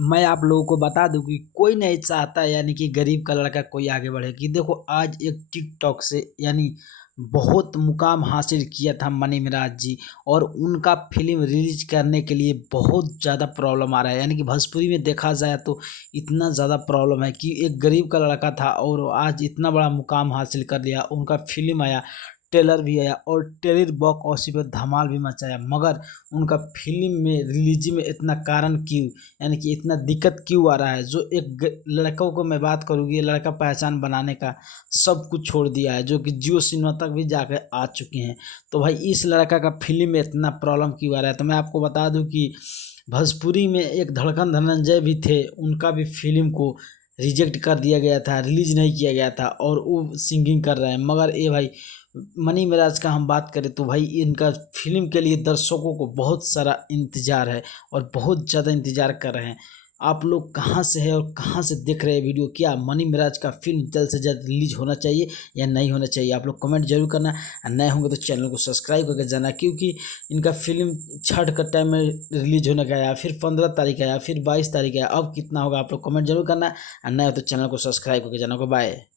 मैं आप लोगों को बता दूँ कि कोई नहीं चाहता यानी कि गरीब का लड़का कोई आगे बढ़े। कि देखो आज एक टिकटॉक से यानी बहुत मुकाम हासिल किया था मनी मिराज जी, और उनका फ़िल्म रिलीज़ करने के लिए बहुत ज़्यादा प्रॉब्लम आ रहा है। यानी कि भोजपुरी में देखा जाए तो इतना ज़्यादा प्रॉब्लम है कि एक गरीब का लड़का था और आज इतना बड़ा मुकाम हासिल कर लिया। उनका फ़िल्म आया, ट्रेलर भी आया और ट्रेलर बॉक्स ऑफिस पे धमाल भी मचाया, मगर उनका फ़िल्म में रिलीज़ में इतना कारण क्यों, यानी कि इतना दिक्कत क्यों आ रहा है। जो एक लड़कों को मैं बात करूँगी, ये लड़का पहचान बनाने का सब कुछ छोड़ दिया है, जो कि जियो सिनेमा तक भी जाकर आ चुके हैं। तो भाई इस लड़का का फ़िल्म में इतना प्रॉब्लम क्यों आ रहा है। तो मैं आपको बता दूं कि भोजपुरी में एक धड़कन धनंजय भी थे, उनका भी फ़िल्म को रिजेक्ट कर दिया गया था, रिलीज़ नहीं किया गया था और वो सिंगिंग कर रहे हैं। मगर ये भाई मनी मिराज का हम बात करें तो भाई इनका फ़िल्म के लिए दर्शकों को बहुत सारा इंतज़ार है और बहुत ज़्यादा इंतज़ार कर रहे हैं। आप लोग कहाँ से हैं और कहाँ से देख रहे हैं वीडियो? क्या मनी मिराज का फ़िल्म जल्द से जल्द रिलीज़ होना चाहिए या नहीं होना चाहिए? आप लोग कमेंट जरूर करना। नए होंगे तो चैनल को सब्सक्राइब करके जाना, क्योंकि इनका फ़िल्म छठ का टाइम में रिलीज़ होने का है, फिर 15 तारीख आया, फिर 22 तारीख आया, अब कितना होगा आप लोग कमेंट जरूर करना। नए हो तो चैनल को सब्सक्राइब करके जाना। को बाय।